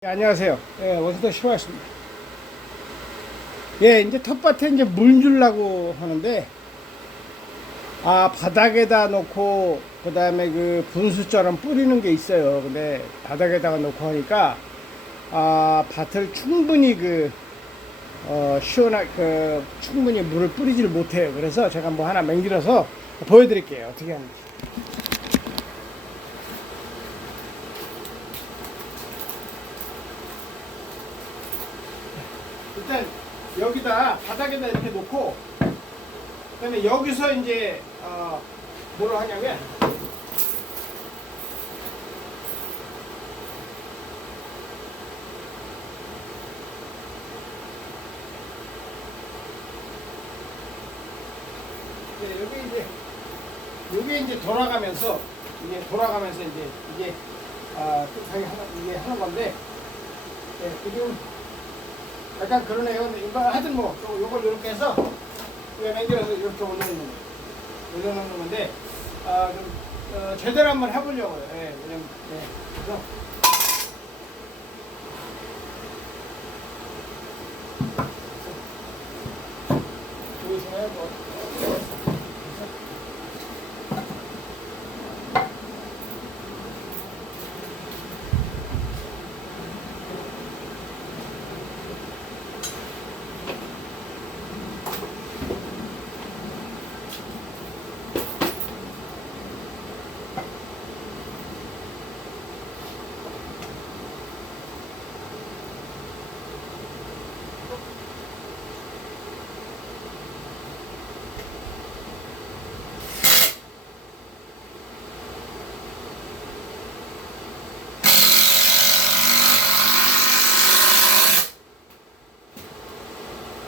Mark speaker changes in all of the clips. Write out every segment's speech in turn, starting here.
Speaker 1: 네, 안녕하세요. 예, 원서도 시호였습니다. 예, 이제 텃밭에 이제 물 주려고 하는데, 아, 바닥에다 놓고, 그 다음에 그 분수처럼 뿌리는 게 있어요. 근데 바닥에다가 놓고 하니까, 아, 밭을 충분히 그, 어, 시원하게, 그, 충분히 물을 뿌리질 못해요. 그래서 제가 뭐 하나 맹길어서 보여드릴게요. 어떻게 하는지. 일단 여기다 바닥에다 이렇게 놓고 그다음에 여기서 이제 어 뭐를 하냐면 네, 여기 이제 여기 이제 돌아가면서 돌아가면서 이제 이게 아 하는 이게 하는 건데 네, 지금 약간 그러네요. 이거 하여튼 뭐 요- 요걸 이렇게 해서 이거 남겨서 이렇게 올려놓는 올려놓는 건데 아, 좀 어, 제대로 한번 해보려고요. 예, 왜냐면 예, 그래서 보이시나요? 뭐.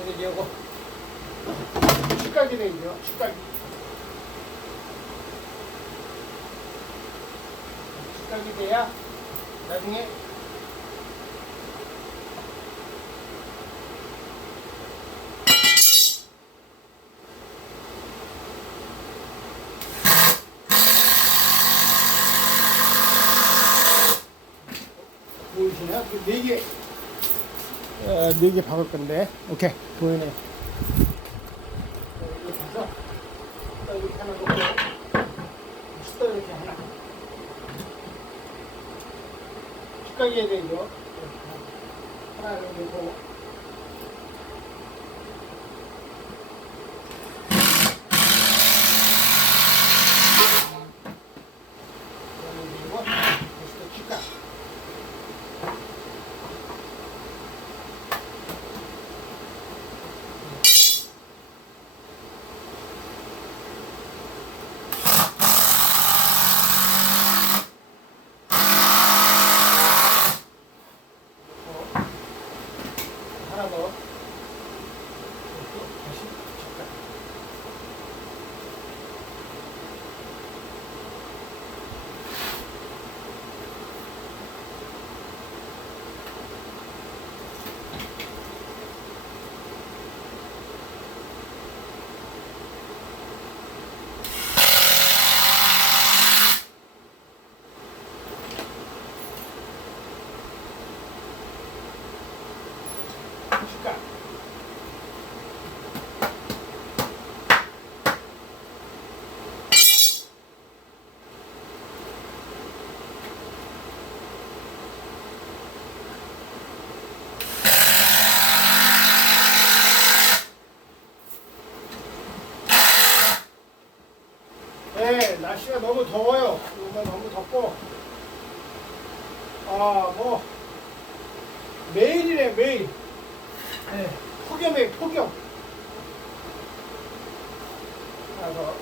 Speaker 1: 여기 이제 요거 식각이 되죠. 식각이. 식각이 돼야 나중에 보이시나요? 그네 개, 어, 네개 박을 건데, 오케이, 보이네. 이렇게 해서, 또 이렇게 하나 놓고, 또 이렇게 하나. 해야 되죠? 하나 놓고, 날씨가 너무 더워요. 오늘 너무 덥고, 아, 뭐, 매일이네, 매일. 네, 폭염에 폭염. 하나 더.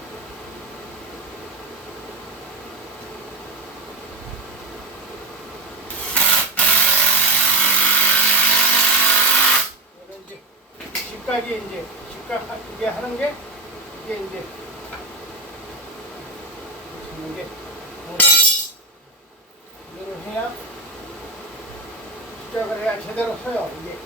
Speaker 1: 이거는 이제 식각이 이제 하- 이게 하는 게 이게 이제 잡는 게 이거를 해야 식각을 해야 제대로 서요 이게.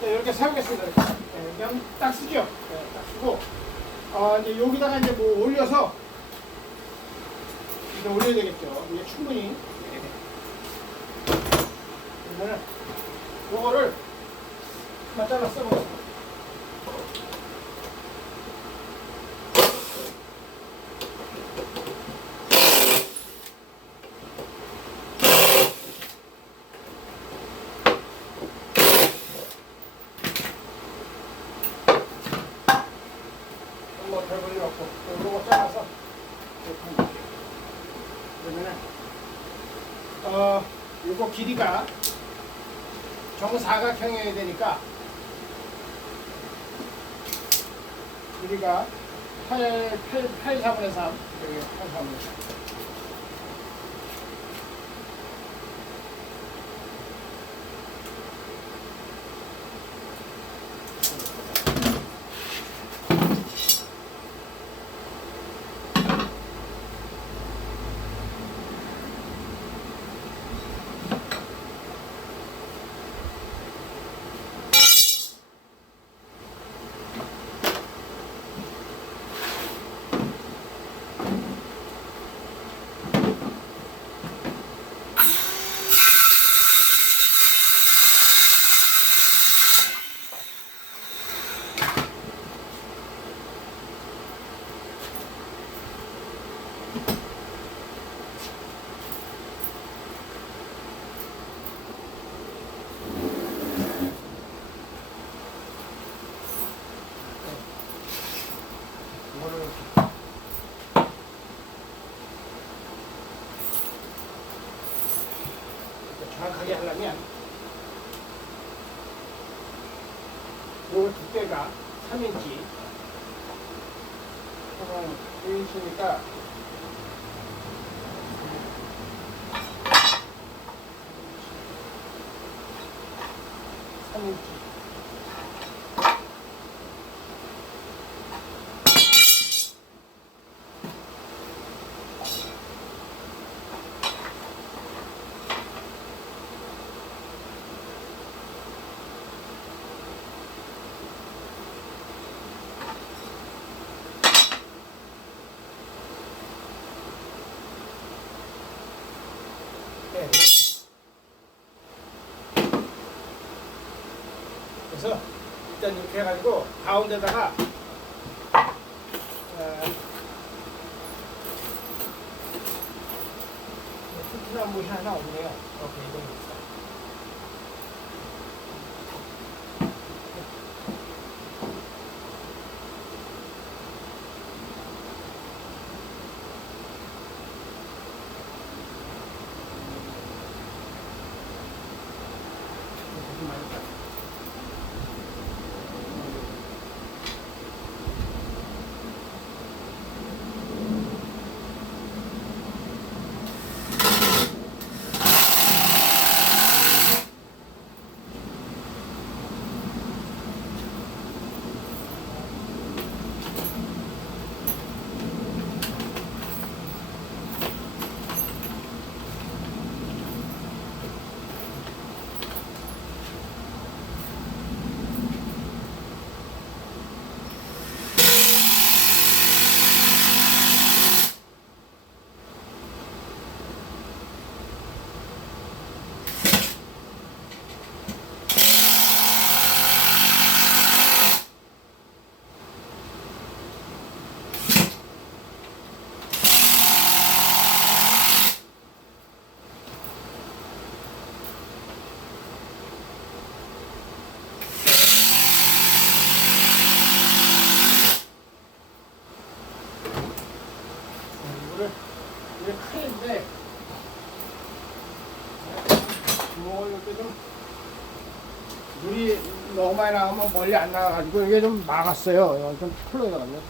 Speaker 1: 자, 이렇게 세우겠습니다. 네, 그냥 딱 쓰죠. 네, 딱 쓰고 아 이제 여기다가 이제 뭐 올려서 이제 올려야 되겠죠. 이게 충분히. 네. 그러면은 요거를 한번 잘라 써보겠습니다. 돼요. 그러면은 어 요거 길이가 정사각형이어야 되니까 길이가 8, 8, 8, 4분의 3 여기 8, 4분의 3 하려면 요 두께가 3인치. 그러면 1인치니까 삼인치 그래서 일단 이렇게 해가지고 가운데다가 어, 튼튼한 못이 하나 없네요. 이렇게 이동입니다. 무슨 말일까? 이거를 이게 큰인데 구멍을 이렇게 좀 물이 너무 많이 나가면 멀리 안 나가가지고 이게 좀 막았어요. 좀 나가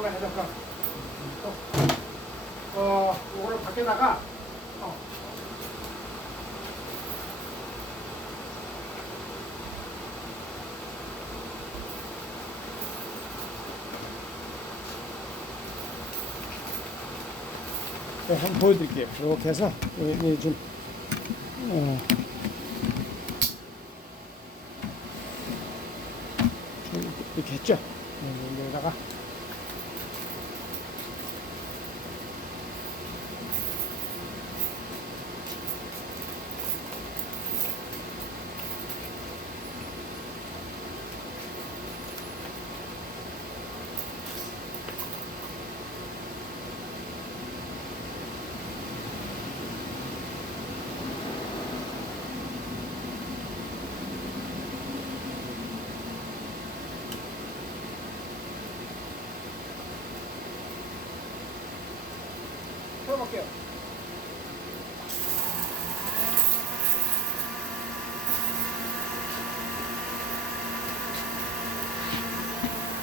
Speaker 1: 면. 하나만 해볼까? 또, 어, 이거를 밖에다가, 어, 네, 한번 보여드릴게요. 이렇게 해서, 여기 좀, 어, 좀 이렇게 했죠? 네, 여기다가.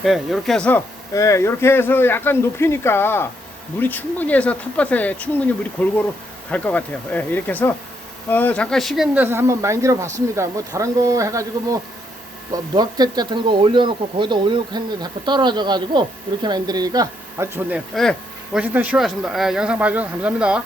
Speaker 1: 예, 이렇게 해서, 예, 이렇게 해서 약간 높이니까 물이 충분히 해서 텃밭에 충분히 물이 골고루 갈 것 같아요. 예, 이렇게 해서, 어, 잠깐 시간 내서 한번 만들어 봤습니다. 뭐, 다른 거 해가지고 뭐, 뭐, 무학켓 같은 거 올려놓고 거기다 올려놓고 했는데 자꾸 떨어져가지고 이렇게 만들으니까 아주 좋네요. 예, 워싱턴 시원하십니다. 예, 영상 봐주셔서 감사합니다.